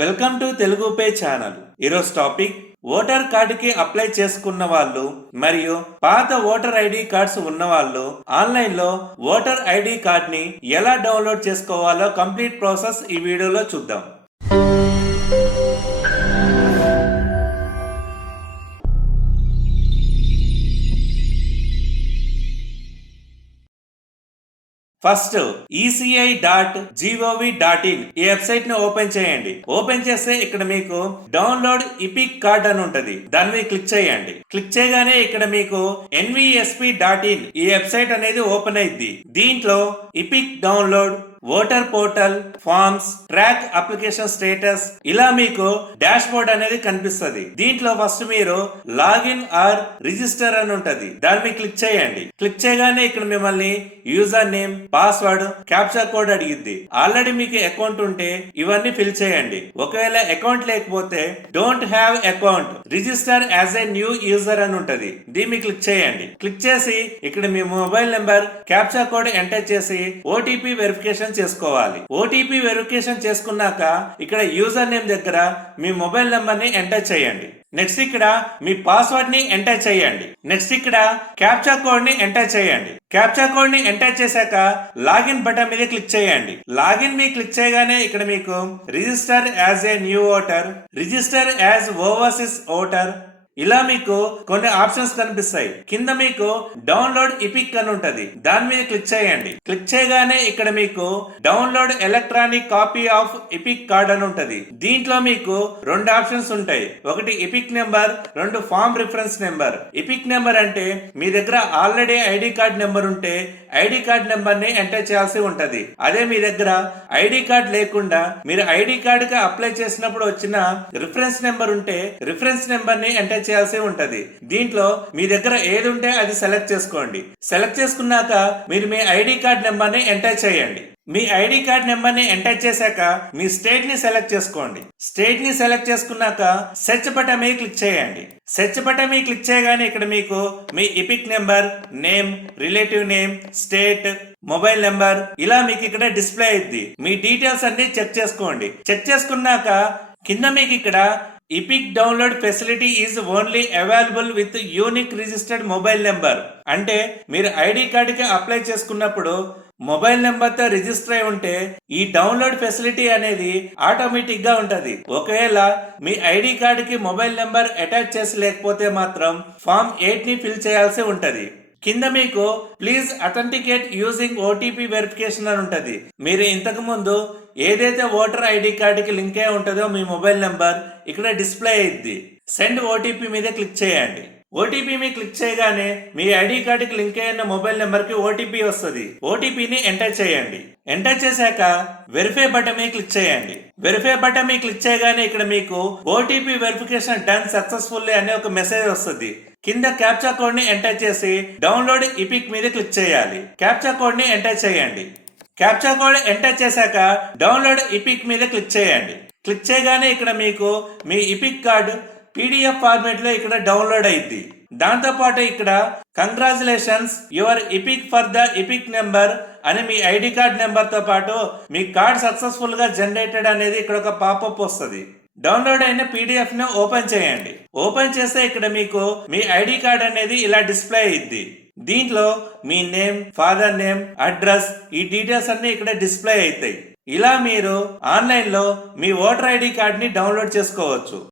Welcome to Telugu pay channel. ఈరోజు topic voter కార్డుకి apply చేసుకున్న వాళ్ళు మరియు పాత ఓటర్ ఐడి కార్డ్స్ ఉన్న వాళ్ళు ఆన్లైన్ లో ఓటర్ ఐడి కార్డ్ ని ఎలా డౌన్లోడ్ చేసుకోవాలో కంప్లీట్ ప్రాసెస్ ఈ వీడియోలో చూద్దాం. ఫస్ట్ ECI.gov.in ఈ వెబ్సైట్ ని ఓపెన్ చేయండి. ఓపెన్ చేస్తే ఇక్కడ మీకు డౌన్లోడ్ ఇపిక్ కార్డ్ అని ఉంటది. దాని మీద క్లిక్ చేయండి. క్లిక్ చేయగానే ఇక్కడ మీకు NVSP.in ఈ వెబ్సైట్ అనేది ఓపెన్ అయింది. దీంట్లో e EPIC download, voter portal, forms, track application status ఇలా మీకు డాష్ బోర్డ్ అనేది కనిపిస్తుంది. దీంట్లో ఫస్ట్ మీరు లాగిన్ ఆర్ రిజిస్టర్ అని ఉంటది. దాని మీద క్లిక్ చేయండి. క్లిక్ చేయగానే ఇక్కడ మిమ్మల్ని user name, password, captcha code అడిగిద్ది. ఆల్రెడీ మీకు అకౌంట్ ఉంటే ఇవన్నీ ఫిల్ చేయండి. ఒకవేళ అకౌంట్ లేకపోతే don't have account, register as a new user అని ఉంటది. దీన్ని క్లిక్ చేయండి. క్లిక్ చేసి ఇక్కడ మీ mobile number, captcha code enter చేసి ఓటీపీ వెరిఫికేషన్ చేసుకోవాలి. ఓటీపీ వెరిఫికేషన్ చేసుకున్నాక ఇక్కడ యూజర్ నేమ్ దగ్గర మీ మొబైల్ నెంబర్ ని ఎంటర్ చేయండి. నెక్స్ట్ ఇక్కడ మీ పాస్వర్డ్ ని ఎంటర్ చేయండి. నెక్స్ట్ ఇక్కడ క్యాప్చా కోడ్ ని ఎంటర్ చేయండి. క్యాప్చా కోడ్ ని ఎంటర్ చేశాక లాగిన్ బటన్ మీద క్లిక్ చేయండి. లాగిన్ మీద క్లిక్ చేయగానే ఇక్కడ మీకు register as a new voter, register as overseas voter ఇలా మీకు కొన్ని ఆప్షన్స్ కనిపిస్తాయి. కింద మీకు డౌన్లోడ్ ఇపిక్ అని ఉంటది. దాని మీద క్లిక్ చేయండి. క్లిక్ చేయగానే ఇక్కడ మీకు download electronic copy of EPIC card అని ఉంటది. దీంట్లో మీకు రెండు ఆప్షన్స్ ఉంటాయి. ఒకటి ఇపిక్ నెంబర్, రెండు form reference number. EPIC number అంటే మీ దగ్గర ఆల్రెడీ ఐడి కార్డ్ నెంబర్ ఉంటే ఐడి కార్డ్ నెంబర్ ని ఎంటర్ చేయాల్సి ఉంటది. అదే మీ దగ్గర ఐడి కార్డ్ లేకుండా మీరు ఐడి కార్డ్ కి అప్లై చేసినప్పుడు వచ్చిన రిఫరెన్స్ నెంబర్ ఉంటే రిఫరెన్స్ నెంబర్ ని ఎంటర్ చేయాల్సి ఉంటది. దీంట్లో మీ దగ్గర ఏది ఉంటే అది సెలెక్ట్ చేసుకోండి. సెలెక్ట్ చేసుకున్నాక మీరు మీ ఐడి కార్డ్ నెంబర్ ని ఎంటర్ చేయండి. మీ ఐడి కార్డ్ నెంబర్ ని ఎంటర్ చేశాక మీ స్టేట్ ని సెలెక్ట్ చేసుకోండి. స్టేట్ ని సెలెక్ట్ చేసుకున్నాక సెర్చ్ బటన్ మీద క్లిక్ చేయండి. సెర్చ్ బటన్ మీద క్లిక్ చేయగానే ఇక్కడ మీకు మీ EPIC number, name, relative name, state, mobile number ఇలా మీకు ఇక్కడ డిస్ప్లే అయింది. మీ డీటెయిల్స్ అన్ని చెక్ చేసుకోండి. చెక్ చేసుకున్నాక కింద మీకు ఇక్కడ EPIC download facility is only available with unique registered mobile number. అంటే మీరు ఐడి కార్డ్ కి అప్లై చేసుకున్నప్పుడు మొబైల్ నెంబర్ తో రిజిస్టర్ అయి ఉంటే ఈ డౌన్లోడ్ ఫెసిలిటీ అనేది ఆటోమేటిక్ గా ఉంటది. ఒకవేళ మీ ఐడి కార్డ్ కి మొబైల్ నెంబర్ అటాచ్ చేసి లేకపోతే మాత్రం ఫామ్ 8 ని ఫిల్ చేయాల్సి ఉంటది. కింద మీకు please authenticate using OTP verification అని ఉంటది. మీరు ఇంతకు ముందు ఏదైతే ఓటర్ ఐడి కార్డ్ కి లింక్ అయి ఉంటుందో మీ మొబైల్ నెంబర్ ఇక్కడ డిస్ప్లే అయ్యిద్ది. సెండ్ ఓటీపీ మీద క్లిక్ చేయండి. ఓటీపీ మీద క్లిక్ చేయగానే మీ ఐడి కార్డ్ కి లింక్ అయిన మొబైల్ నెంబర్ కి ఓటీపీ వస్తుంది. ఓటీపీని ఎంటర్ చేయండి. ఎంటర్ చేశాక వెరిఫై బటన్ మీద క్లిక్ చేయండి. వెరిఫై బటన్ మీద క్లిక్ చేయగానే ఇక్కడ మీకు ఓటీపీ వెరిఫికేషన్ డన్ సక్సెస్ఫుల్లీ అనే ఒక మెసేజ్ వస్తుంది. కింద క్యాప్చా కోడ్ ని ఎంటర్ చేసి డౌన్లోడ్ ఇపిక్ మీద క్లిక్ చేయాలి. క్యాప్చా కోడ్ ని ఎంటర్ చేయండి. క్యాప్చా కోడ్ ఎంటర్ చేశాక డౌన్లోడ్ ఇపిక్ మీద క్లిక్ చేయండి. క్లిక్ చేయగానే ఇక్కడ మీకు మీ ఇపిక్ కార్డు PDF ఫార్మేట్ లో ఇక్కడ డౌన్లోడ్ అయింది. దాంతో పాటు ఇక్కడ congratulations your EPIC for the EPIC number అని మీ ఐడి కార్డ్ నెంబర్ తో పాటు మీ కార్డ్ సక్సెస్ఫుల్ గా జనరేటెడ్ అనేది ఇక్కడ ఒక పాపప్ వస్తుంది. డౌన్లోడ్ అయిన PDF ను ఓపెన్ చేయండి. ఓపెన్ చేస్తే ఇక్కడ మీకు మీ ఐడి కార్డ్ అనేది ఇలా డిస్ప్లే అయ్యిద్ది. దీంట్లో మీ నేమ్, ఫాదర్ నేమ్, అడ్రస్ ఈ డీటెయిల్స్ అన్ని ఇక్కడ డిస్ప్లే అవుతాయి. ఇలా మీరు ఆన్లైన్ లో మీ ఓటర్ ఐడి కార్డ్ ని డౌన్లోడ్ చేసుకోవచ్చు.